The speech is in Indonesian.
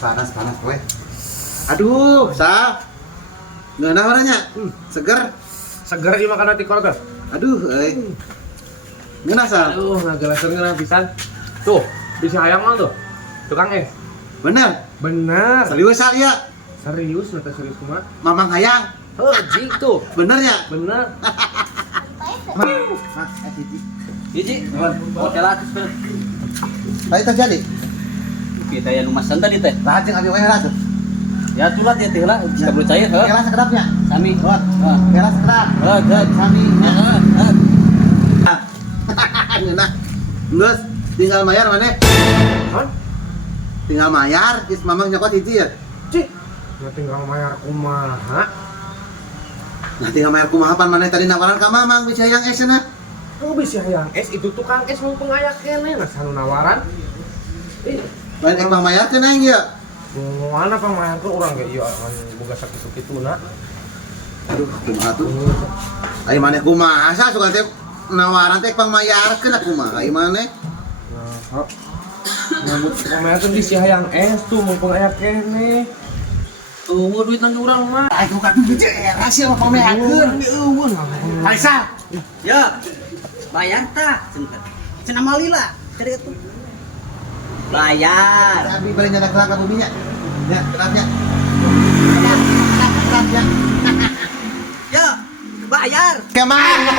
Panas kowe. Aduh, Sa. Ngeunah warnanya. Seger. Seger ieu makanan ti keluarga. Aduh, euy. Ngeunah, Sa. Aduh, ngagelaseun ngeunah pisan. Tuh, bisa hayang mah tuh. Tukang es. Bener. Bener. Serius, Sa, ya. Serius, nata serius kumaha? Mamang hayang. Heuh, tuh. Bener ya? Bener. Hiji, hotel atas bener. Baik terjadi. Kita yang rumah santan teh. Lajeng abi wae ratu. Ya tulat ya teh lah, jika percaya heuh. Kela sekedapnya. Sami. Buat. Heeh. Kela sekedap. Heeh, Sami. heeh. Ngeunah. Geus tinggal mayar maneh. Hah? Tinggal mayar, geus mamang nyokot hiji ya. Cih. Ya tinggal mayar kumaha? Nah tinggal mayar kumaha pan maneh tadi nawaran ka mamang bisa yang esna. Oh bisa hayang es itu tukang es mumpung aya keneh nah sanu nawaran. Lain ek mah mayar teh neng ya. Mana pamayar tuh orang kayak iya kan boga sakit-sakituna. Aduh, kumaha tuh? Ai maneh kumaha sa suka teh nawaran teh pang mayarkeun aku mah. Ai maneh. Nah, nyambut pamayar tuh bisa hayang es tuh mumpung aya keneh. Tunggu duit nang urang mah. Ai ku ka biji era sih mah pamehakeun. Eueun. Aisyah. Ya. Bayar tah cenah. Cenah malila. Tadi itu. Bayar. Abi bari nyana kelak ka buminya. Ya, kerapnya. Kerapnya. Ya. Bayar. Kemana?